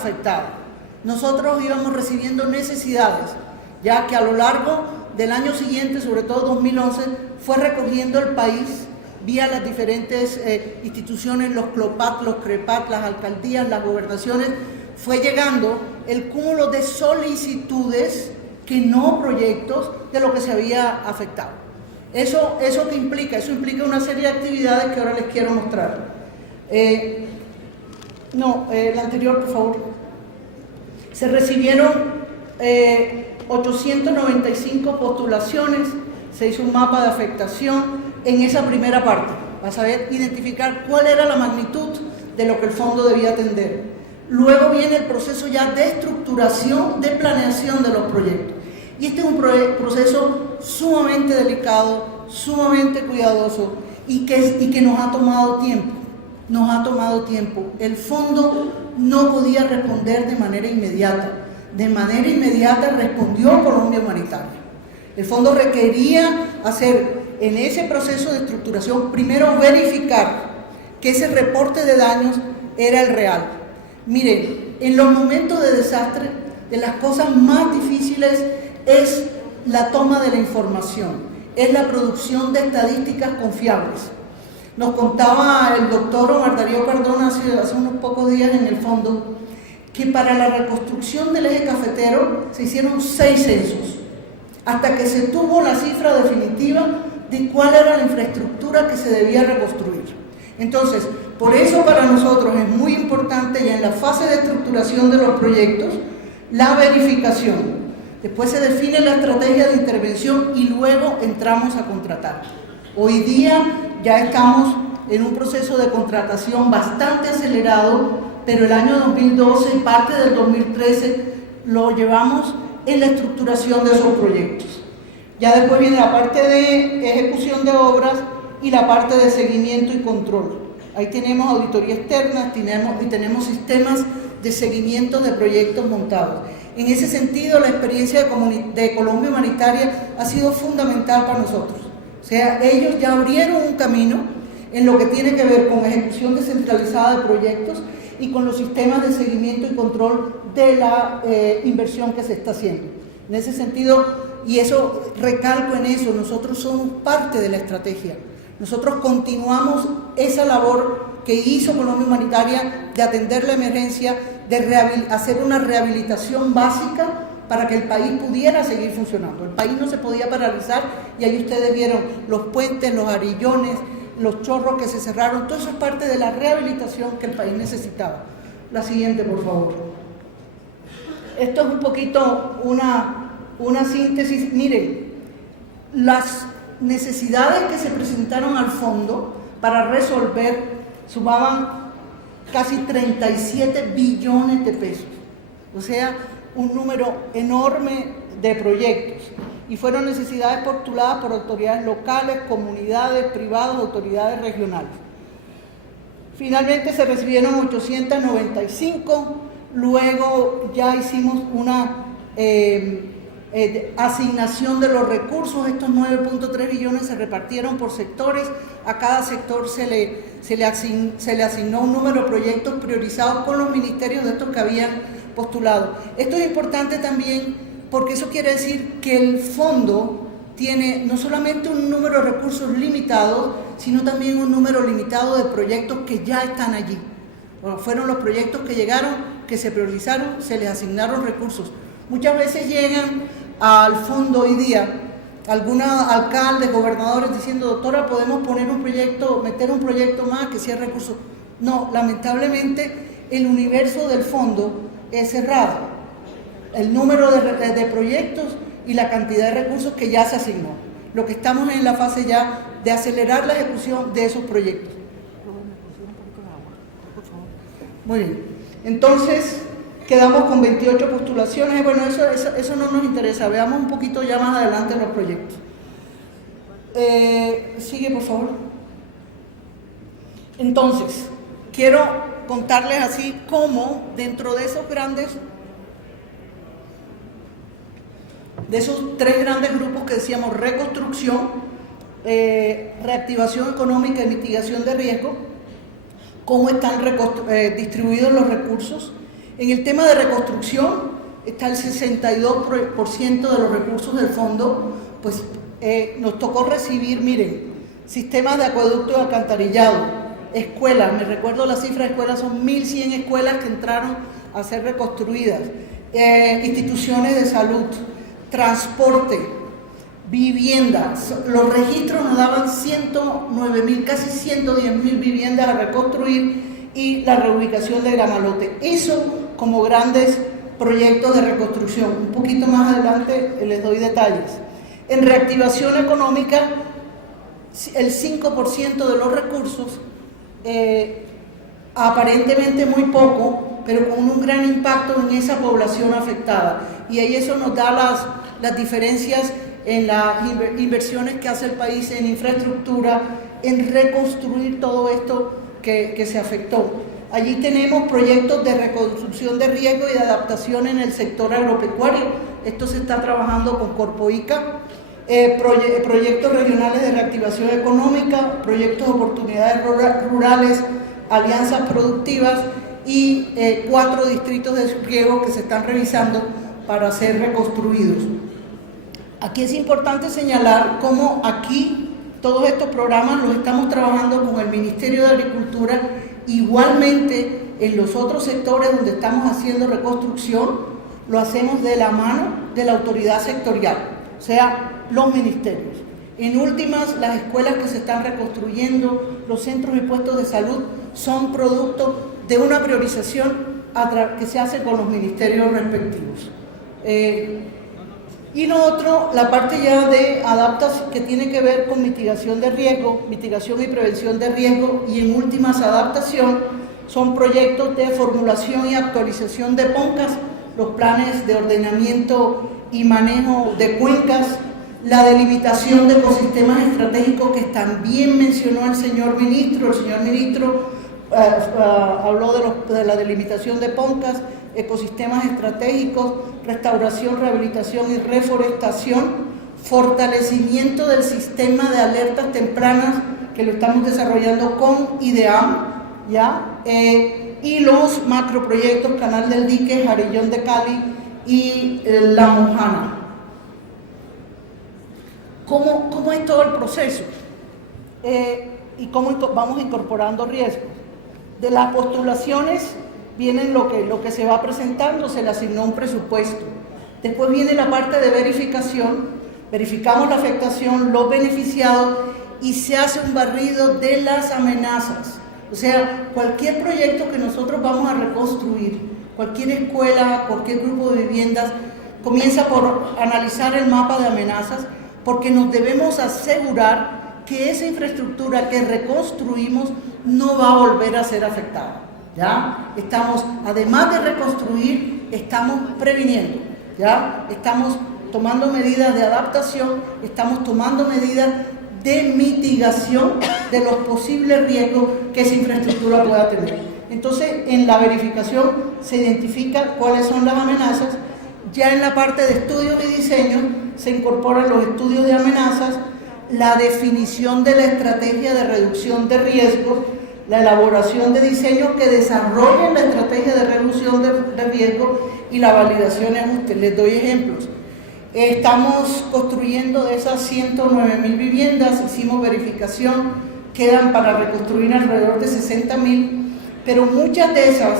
afectada. Nosotros íbamos recibiendo necesidades, ya que a lo largo del año siguiente, sobre todo 2011, fue recogiendo el país vía las diferentes instituciones, los CLOPAC, los CREPAC, las alcaldías, las gobernaciones, fue llegando el cúmulo de solicitudes que no proyectos de lo que se había afectado. ¿Eso qué implica? Eso implica una serie de actividades que ahora les quiero mostrar. La anterior, por favor. Se recibieron 895 postulaciones, se hizo un mapa de afectación en esa primera parte, para saber identificar cuál era la magnitud de lo que el fondo debía atender. Luego viene el proceso ya de estructuración, de planeación de los proyectos. Y este es un proceso sumamente delicado, sumamente cuidadoso y que nos ha tomado tiempo. Nos ha tomado tiempo. El fondo no podía responder de manera inmediata. De manera inmediata respondió Colombia Humanitaria. El fondo requería hacer en ese proceso de estructuración, primero verificar que ese reporte de daños era el real. Miren, en los momentos de desastre, de las cosas más difíciles es la toma de la información, es la producción de estadísticas confiables. Nos contaba el doctor Omar Darío Cardona hace unos pocos días en el fondo que para la reconstrucción del eje cafetero se hicieron 6 censos, hasta que se tuvo la cifra definitiva de cuál era la infraestructura que se debía reconstruir. Entonces, por eso para nosotros es muy importante ya en la fase de estructuración de los proyectos, la verificación. Después se define la estrategia de intervención y luego entramos a contratar. Hoy día ya estamos en un proceso de contratación bastante acelerado, pero el año 2012 y parte del 2013 lo llevamos en la estructuración de esos proyectos. Ya después viene la parte de ejecución de obras y la parte de seguimiento y control. Ahí tenemos auditoría externa y tenemos sistemas de seguimiento de proyectos montados. En ese sentido, la experiencia de Colombia Humanitaria ha sido fundamental para nosotros. O sea, ellos ya abrieron un camino en lo que tiene que ver con ejecución descentralizada de proyectos y con los sistemas de seguimiento y control de la inversión que se está haciendo. En ese sentido, y eso recalco en eso, nosotros somos parte de la estrategia. Nosotros continuamos esa labor que hizo Colombia Humanitaria de atender la emergencia, de hacer una rehabilitación básica para que el país pudiera seguir funcionando. El país no se podía paralizar y ahí ustedes vieron los puentes, los arillones, los chorros que se cerraron, todo eso es parte de la rehabilitación que el país necesitaba. La siguiente, por favor. Esto es un poquito una síntesis. Miren, las necesidades que se presentaron al fondo para resolver sumaban casi 37 billones de pesos, o sea, un número enorme de proyectos, y fueron necesidades postuladas por autoridades locales, comunidades, privados, autoridades regionales. Finalmente se recibieron 895, luego ya hicimos una asignación de los recursos. Estos 9.3 billones se repartieron por sectores, a cada sector se le asignó un número de proyectos priorizados con los ministerios de estos que habían postulado. Esto es importante también porque eso quiere decir que el fondo tiene no solamente un número de recursos limitados, sino también un número limitado de proyectos que ya están allí. Bueno, fueron los proyectos que llegaron, que se priorizaron, se les asignaron recursos. Muchas veces llegan al fondo hoy día algunos alcaldes, gobernadores diciendo: doctora, podemos poner un proyecto, meter un proyecto más que sea recursos. No, lamentablemente el universo del fondo es cerrado. El número de proyectos y la cantidad de recursos que ya se asignó. Lo que estamos en la fase ya de acelerar la ejecución de esos proyectos. Muy bien, entonces quedamos con 28 postulaciones. Bueno, eso no nos interesa, veamos un poquito ya más adelante los proyectos. Sigue, por favor. Entonces, quiero contarles así cómo dentro de esos tres grandes grupos que decíamos: reconstrucción, reactivación económica y mitigación de riesgo, cómo están distribuidos los recursos. En el tema de reconstrucción está el 62% de los recursos del fondo, pues nos tocó recibir, miren, sistemas de acueducto y alcantarillado, escuelas, me recuerdo la cifra de escuelas, son 1.100 escuelas que entraron a ser reconstruidas, instituciones de salud, transporte, viviendas. Los registros nos daban 109.000, casi 110.000 viviendas a reconstruir y la reubicación de Gramalote. Eso como grandes proyectos de reconstrucción. Un poquito más adelante les doy detalles. En reactivación económica, el 5% de los recursos, aparentemente muy poco, pero con un gran impacto en esa población afectada. Y ahí eso nos da las diferencias en las inversiones que hace el país en infraestructura, en reconstruir todo esto que se afectó. Allí tenemos proyectos de reconstrucción de riesgo y de adaptación en el sector agropecuario. Esto se está trabajando con Corpoica. Proyectos regionales de reactivación económica, proyectos de oportunidades rurales, alianzas productivas y 4 distritos de riego que se están revisando para ser reconstruidos. Aquí es importante señalar cómo aquí todos estos programas los estamos trabajando con el Ministerio de Agricultura, igualmente en los otros sectores donde estamos haciendo reconstrucción, lo hacemos de la mano de la autoridad sectorial, o sea, los ministerios. En últimas, las escuelas que se están reconstruyendo, los centros y puestos de salud, son producto de una priorización que se hace con los ministerios respectivos. Y lo otro, la parte ya de adaptación, que tiene que ver con mitigación de riesgo, mitigación y prevención de riesgo, y en últimas adaptación, son proyectos de formulación y actualización de PONCAS, los planes de ordenamiento y manejo de cuencas, la delimitación de ecosistemas estratégicos que también mencionó el señor ministro. El señor ministro habló de la delimitación de PONCAS, ecosistemas estratégicos, restauración, rehabilitación y reforestación, fortalecimiento del sistema de alertas tempranas que lo estamos desarrollando con IDEAM, y los macroproyectos Canal del Dique, Jarillón de Cali y La Mojana. ¿Cómo es todo el proceso? Y cómo vamos incorporando riesgos. De las postulaciones vienen lo que se va presentando, se le asignó un presupuesto. Después viene la parte de verificación, verificamos la afectación, los beneficiados y se hace un barrido de las amenazas. O sea, cualquier proyecto que nosotros vamos a reconstruir, cualquier escuela, cualquier grupo de viviendas, comienza por analizar el mapa de amenazas, porque nos debemos asegurar que esa infraestructura que reconstruimos no va a volver a ser afectada. ¿Ya? Estamos, además de reconstruir, estamos previniendo, ¿ya? Estamos tomando medidas de adaptación, estamos tomando medidas de mitigación de los posibles riesgos que esa infraestructura pueda tener. Entonces, en la verificación se identifica cuáles son las amenazas. Ya en la parte de estudios y diseño se incorporan los estudios de amenazas, la definición de la estrategia de reducción de riesgos, la elaboración de diseños que desarrollen la estrategia de reducción de riesgos y la validación y ajuste. Les doy ejemplos. Estamos construyendo de esas 109.000 viviendas, hicimos verificación, quedan para reconstruir alrededor de 60.000, pero muchas de esas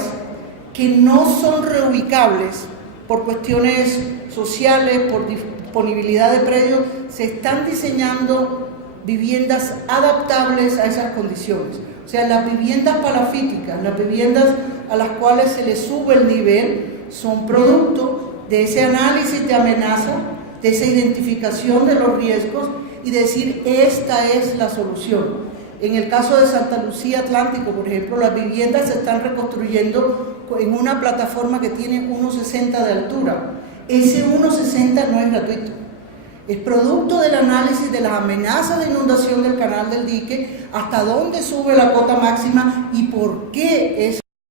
que no son reubicables por cuestiones sociales, por disponibilidad de predios, se están diseñando viviendas adaptables a esas condiciones. O sea, las viviendas palafíticas, las viviendas a las cuales se les sube el nivel, son producto de ese análisis de amenaza, de esa identificación de los riesgos y decir, esta es la solución. En el caso de Santa Lucía Atlántico, por ejemplo, las viviendas se están reconstruyendo en una plataforma que tiene 1,60 de altura. Ese 1,60 no es gratuito. Es producto del análisis de las amenazas de inundación del Canal del Dique, hasta dónde sube la cota máxima y por qué es